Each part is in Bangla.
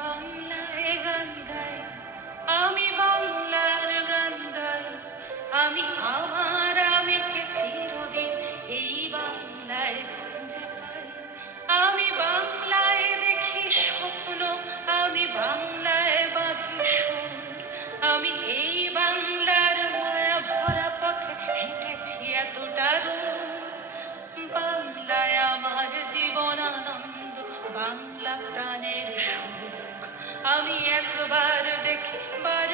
বাংলায় গান গাই, আমি বাংলার গান গাই। আমি আমার আমিকে চিরদিন এই বাংলায় খুঁজে আমি বাংলায় দেখি স্বপ্ন, আমি বাংলায় বাঁধি সুর। আমি এই বাংলার মায়া ভরা পথে হেঁটেছি এতটা দূর। বাংলায় আমার জীবন আনন্দ, বাংলা প্রাণের সুর। আমি একবার দেখি বার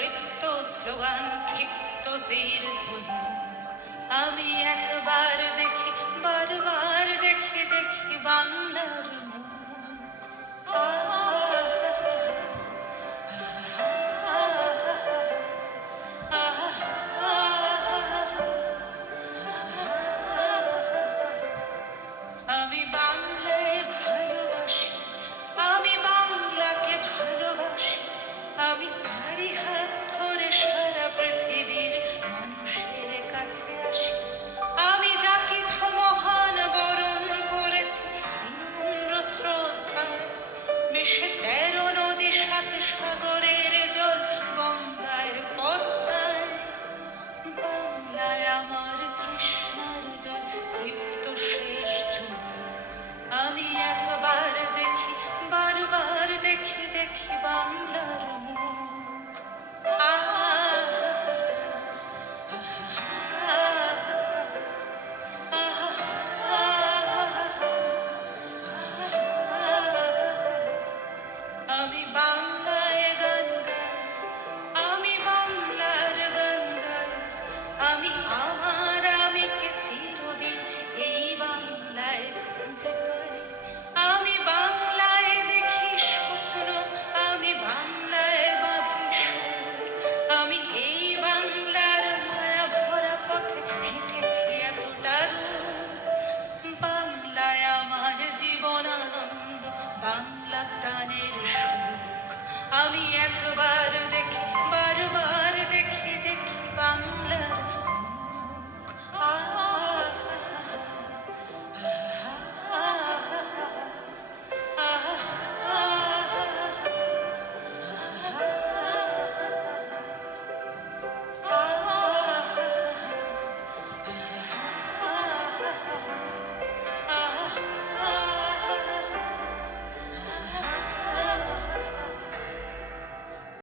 তৃপ্ত স্লোগান ক্ষিপ্ত তীর আমি একবার সে তেরো নদী সাত সাগরে Hallelujah.